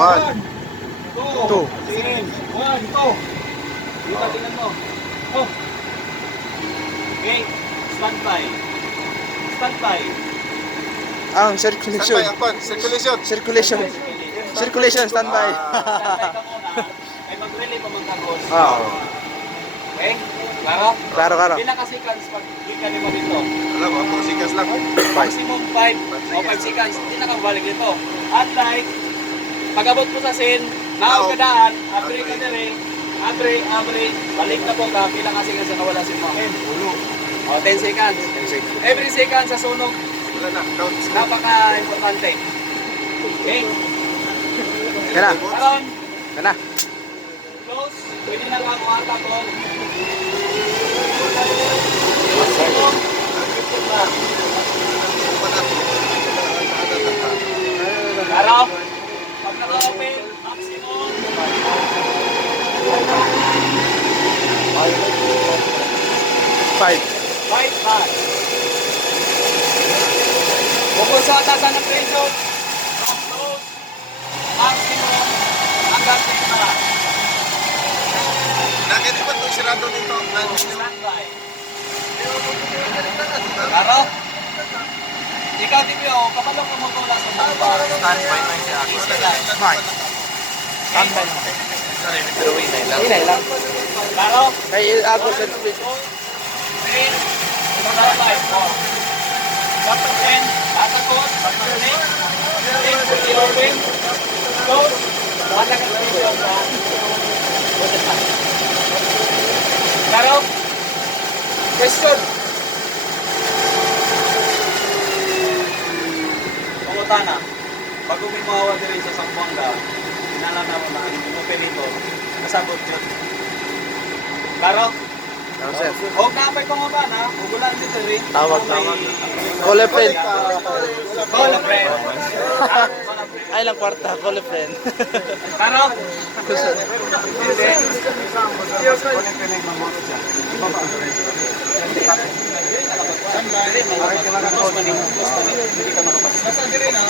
1, 2. Tingin. 1, 2. Dito, tingnan mo. Oh. Okay. Stand by. Stand by. Ang circulation. Standby, angkon. Circulation. Circulation. Circulation, standby. Standby ka muna. Ay mag-relay pa magkagos. Oo. Okay? Klaro? Klaro, klaro. Pila ka seconds pag di ka nimo dito? Alam mo, 4 seconds lang. Maximum 5 o 5 seconds. Hindi na ka balik dito. At like, pag-abot mo sa sin, naog ka daan, abre ka dire, abre, balik na po ka, pila ka seconds na nawala si mo. O, 10 seconds. 10 seconds. Every second sa sunog, Wala na. Count. napaka-importante. Okay? Yan na. Karon, Yan na. close. Pwede na lang ang ata ko. Maximum. Klaro? Pag naka-open, maximum. 5. 5 back. Bukod sa atasan ng pressure, close, maximum, hanggang 10 back. Nakit ba ito sirado dito? Standby. Klaro? Ikaw, Tibio, kapag ako magtula sa baba. Standby na siya ako. Fine. Standby na. Inay lang. Klaro? May agos sa tubig. 3, standby. 4. Back to 10, tatakot, back to 10, 10, open, close, matagal na yung Klaro? Question. Pangutana, bago may mahawa din sa Sambuanga, inalam na mo na ang open ito, kasabot yun. Klaro? Ano, sir? Huwag na apay pangutana, ugulan dito rin. Tawag. Call a friend. Call a friend. Ay lang kwarta. Call a friend. Klaro? Hindi. Basta di rin, ha?